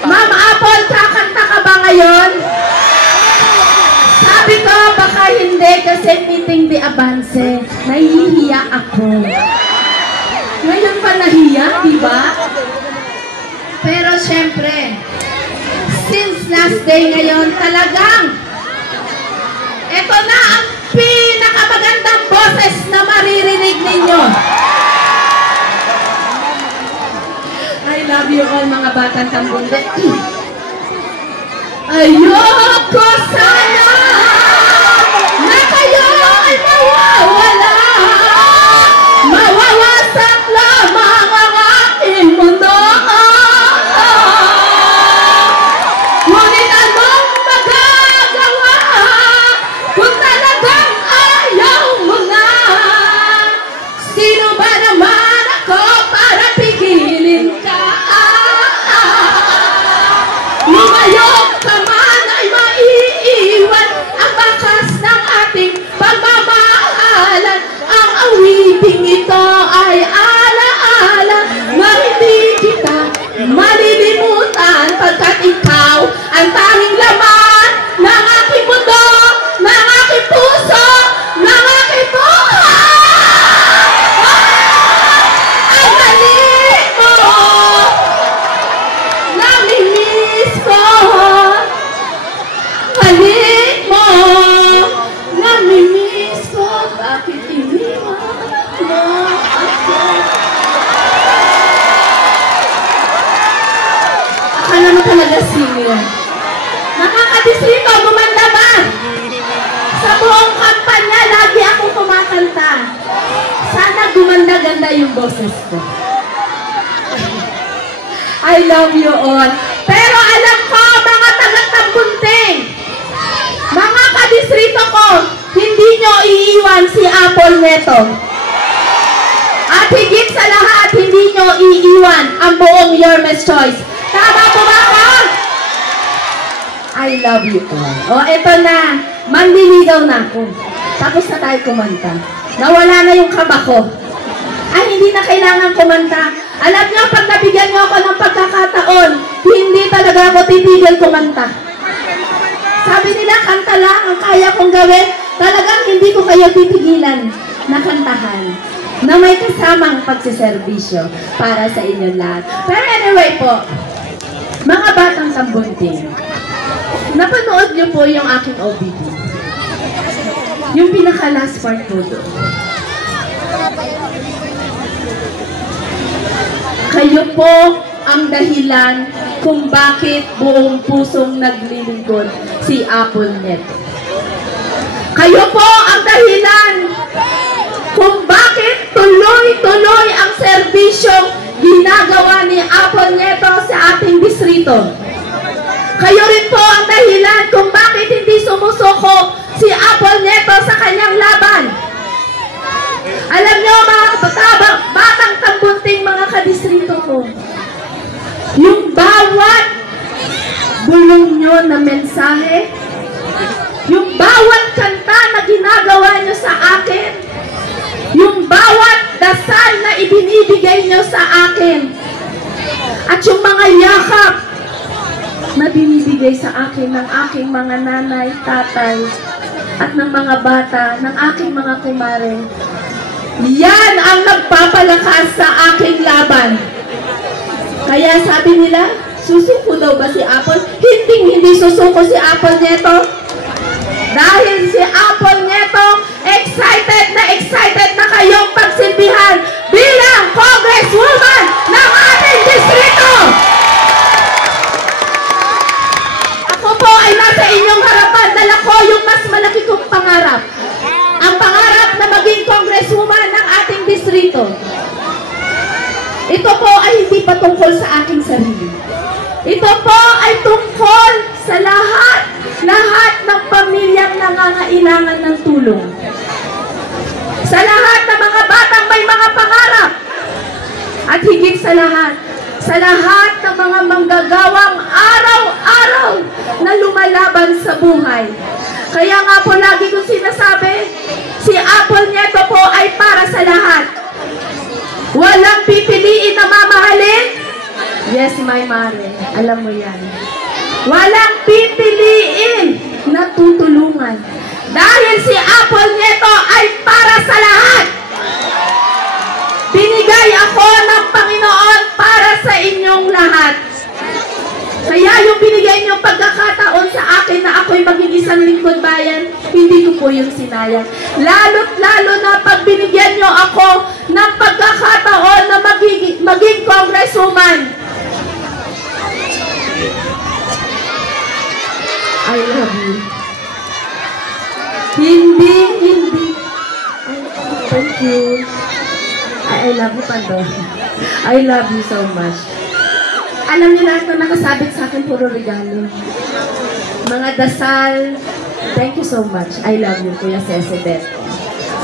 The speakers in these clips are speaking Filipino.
Ma'am Apple, kakanta ka ba ngayon? Sabi ko, baka hindi kasi meeting the avance. Nahihiya ako. Ngayon pa nahiya, di ba? Pero syempre, since last day ngayon, talagang ito na ang pinakamagandang boses na maririnig ninyo. I love you all, mga batang tambunde. Ayoko sana na kayo ay mawawala. Mawawasak lamang ang aking mundo. Ngunit anong magagawa kung talagang ayaw mo na? Sino ba naman ako para pigilin ka? Lumayo ka man ay maiiwan ang bakas ng ating pagmamahalan. Ang awiting ito ay alaala na hindi kita malilimutan pagkat ikaw ang tanging laman ng aking mundo, ng aking puso, ng aking buhay. Ang galing mo! Namimiss ko! Halik mo! Namimiss ko! Bakit iniwan mo ako? Akala mo talaga singer. Nakakadistrito, gumanda ba? Sa buong kampanya, lagi akong kumakanta. Sana gumanda-ganda yung boses ko. I love you all. Pero alam ko, mga taga-Tambunting, mga kadistrito ko, hindi nyo iiwan si Apple Neto. At higit sa lahat, hindi nyo iiwan ang buong Yormes Choice. Tama po ba ka? I love you all. O, eto na. Manliligaw na ako. Tapos na tayo kumanta. Nawala na yung kaba ko. Ay, hindi na kailangan kumanta. Alam nyo, pag nabigyan nyo ako ng pagkakataon, hindi talaga ako titigil kumanta. Sabi nila, kanta lang ang kaya kong gawin. Talagang hindi ko kayo titigilan na kantahan na may kasamang pagsiservisyo para sa inyo lahat. Pero anyway po, mga batang Tambunting, napanood nyo po yung aking OBD. Yung pinaka-last part po doon. Kayo po ang dahilan kung bakit buong pusong naglilingkod si Apple Neto. Kayo po ang dahilan kung bakit tuloy-tuloy ang serbisyong ginagawa ni Apple Neto sa ating distrito. Kayo rin po ang dahilan kung bakit hindi sumusuko si Apple Neto sa kanyang laban. Alam nyo, mga batang Tambunting, mga kadistrito ko, yung bawat bulong nyo na mensahe, yung bawat kanta na ginagawa nyo sa akin, yung bawat dasal na ibinibigay nyo sa akin, at yung mga yakap na binibigay sa akin ng aking mga nanay, tatay, at ng mga bata, ng aking mga kumare, yan ang nagpapalakas sa aking laban. Kaya sabi nila, susuko daw ba si Apple? Hindi susuko si Apple Neto. Dahil si Apple Neto, excited na kayong pagsilbihan bilang Congresswoman ng ating distrito. Ako po ay nasa inyong harapan. Dala ko yung mas malaki kong pangarap. Ang pangarap na maging Congresswoman ng ating distrito. Ito po ay hindi pa tungkol sa aking sarili. Ito po ay tungkol sa lahat ng pamilyang nangangailangan ng tulong. Sa lahat ng mga batang may mga pangarap. At higit sa lahat ng mga manggagawang araw-araw na lumalaban sa buhay. Kaya nga po lagi kong sinasabi, si Apple Neto po ay para sa lahat. Walang pipiliin na mamahalin, Yes, my mare. Alam mo yan. Walang pipiliin na tutulungan. Dahil si Apple Nieto ay para sa lahat. Binigay ako ng Panginoon para sa inyong lahat. Kaya yung binigay niyong pagkakataon sa akin na ako'y maging isang lingkod bayan, hindi ko po yung sinayang. Lalo't lalo na pag binigyan niyo ako ng pagkakataon na maging congresswoman. I love you. Hindi. Thank you. I love you, Pandor. I love you so much. Alam niyo lahat na nakasabit sa akin, puro regalo. Mga dasal, thank you so much. I love you, Kuya Cecibet.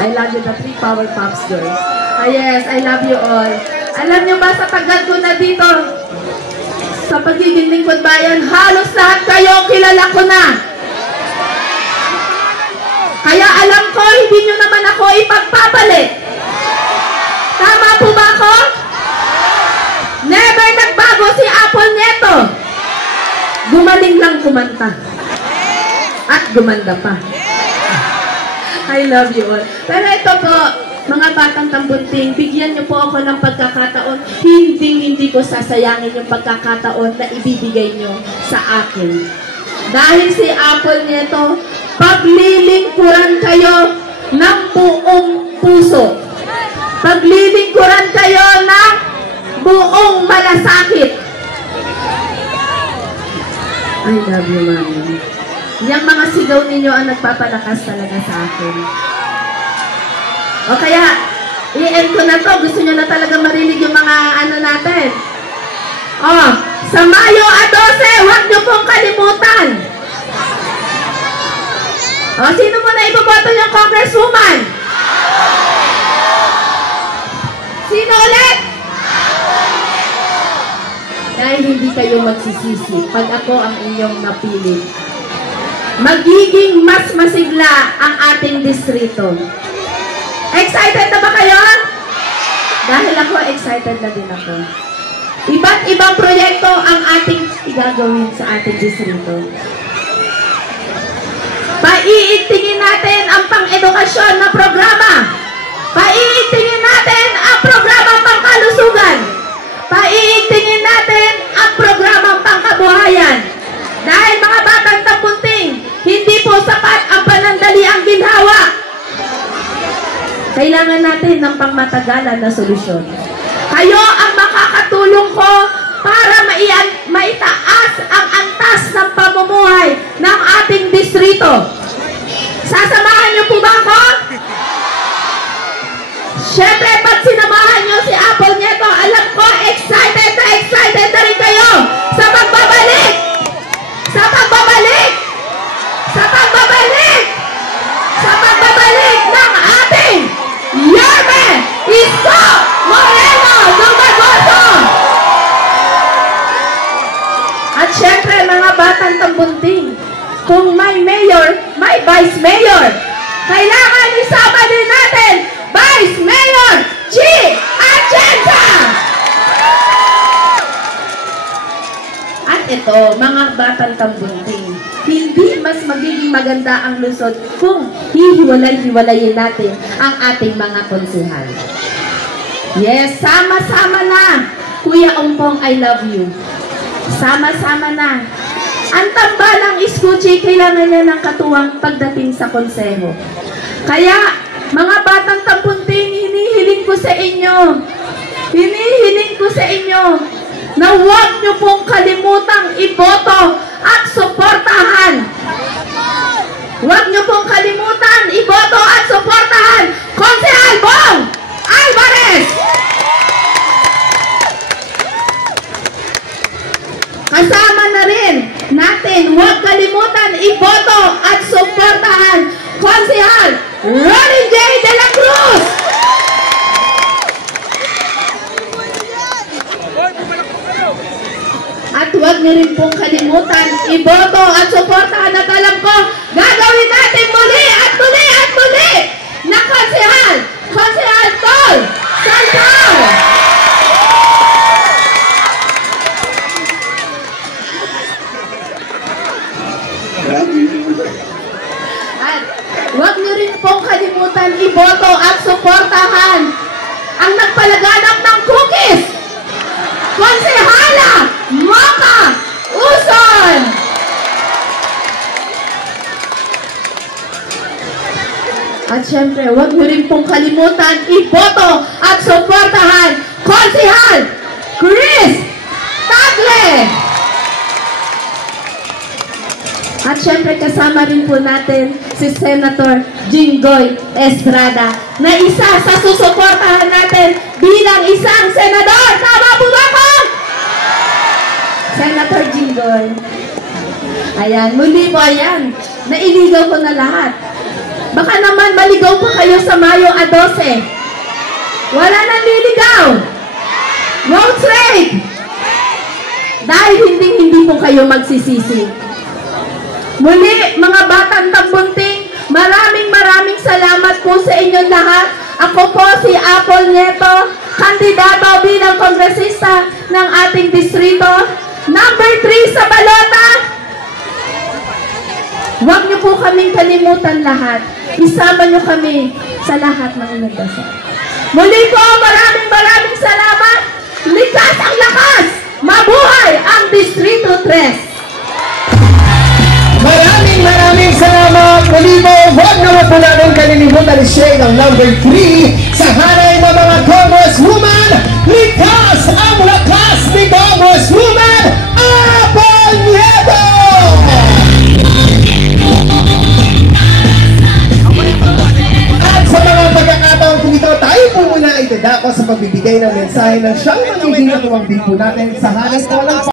I love you, the 3 Power Pops girls. Yes, I love you all. Alam niyo ba, sa tagal ko na dito, sa pagiging lingkod bayan, halos lahat kayo, kilala ko na. Kaya alam ko, hindi niyo naman ako ipagpapalit. Tama po ba ako? Never nagbago si Apple Nieto. Gumaling lang kumanta. At gumanda pa. I love you all. Pero ito po, mga batang tambunting, bigyan niyo po ako ng pagkakataon. Hindi ko sasayangin yung pagkakataon na ibibigay niyo sa akin. Dahil si Apple Nieto, paglilingkuran kayo ng buong puso. Paglilingkuran kayo ng buong malasakit. I love you, Mami. Yang mga sigaw ninyo ang nagpapalakas talaga sa akin. O kaya, i-end ko na to. Gusto nyo na talaga marinig yung mga ano natin. O, sa Mayo 12, huwag nyo pong kalimutan. O, sino mo na iboboto yung congresswoman? Sino ulit? Dahil hindi kayo magsisisi pag ako ang inyong napili. Magiging mas masigla ang ating distrito. Excited na ba kayo? Dahil ako, excited na din ako. Iba't ibang proyekto ang ating igagawin sa ating distrito. Paiigtingin natin ang pang-edukasyon na programa. Paiigtingin natin ang programa pangkalusugan. Paiigtingin natin ang programa pangkabuhayan. Dahil mga batang tambunting, hindi po sapat ang panandaliang ginhawa. Kailangan natin ng pangmatagalan na solusyon. Kayo ang makakatulong ko para maitaas ang antas ng pamumuhay ng ating distrito. Sasamahan niyo po ba ako? Siyempre, pag sinamahan niyo si Apple Nieto, alam ko, excited na rin kayo sa pagbabalik! Sa pagbabalik! Sa pagbabalik! Sa pagbabalik ng ating Yerme Isko Moreno Dumagoso! At syempre, mga batang tambunting, kung may mayor, may vice mayor. Kailangan isama din natin Vice Mayor G. Atienza! At ito, mga batang tambunting, hindi mas magiging maganda ang Luzon kung hihiwalay-hiwalayin natin ang ating mga konsehal. Yes, sama-sama na. Kuya Ongpong, I love you. Sama-sama na. Ang tambalang Iskuchi, kailangan niya ng katuwang pagdating sa konseho. Kaya, mga batang tambunting, hinihiling ko sa inyo na huwag niyo pong kalimutang iboto at suportahan. Huwag niyo pong kalimutan iboto at suportahan Konsehal Bong Alvarez! Kasama na rin natin, huwag kalimutan iboto at suportahan Konsehal Ronnie J. De La Cruz! At huwag niyo rin pong kalimutan iboto at suportahan at alam ko, gagawin natin muli at muli at muli na Konsehal Tol Santao! Hala Maka Uson. At syempre, huwag niyo rin pong kalimutan iboto at suportahan Konsehal Chris Tagle. At syempre, kasama rin po natin si Senator Jinggoy Estrada na isa sa susuportahan natin bilang isang senador. Tama po ba ko? Senator Jinggoy. Ayan, muli po ayan. Nailigaw ko na lahat. Baka naman maligaw po kayo sa Mayo 12. Wala nang liligaw. Vote trade. Dahil hindi po kayo magsisisi. Muli, mga batang tambunting, maraming salamat po sa inyong lahat. Ako po si Apple Nieto, kandidato bilang kongresista ng ating distrito. Number 3 sa balota. Huwag niyo po kaming kalimutan lahat. Isama niyo kami sa lahat ng inagdasal. Muli po, maraming salamat. Likas ang lakas. Mabuhay ang Distrito 3. Maraming salamat. Muli po, huwag naman po namin kalilimutan i-share ng number 3 sa hanay ng mga Congresswoman. Likas ang lakas ni Congresswoman Apple Nieto! At sa mga pagkakataon kung ito, tayo po muna ay dadako sa pagbibigay ng mensahe ng siyang magiging natuwang din po natin sa hanay ko lang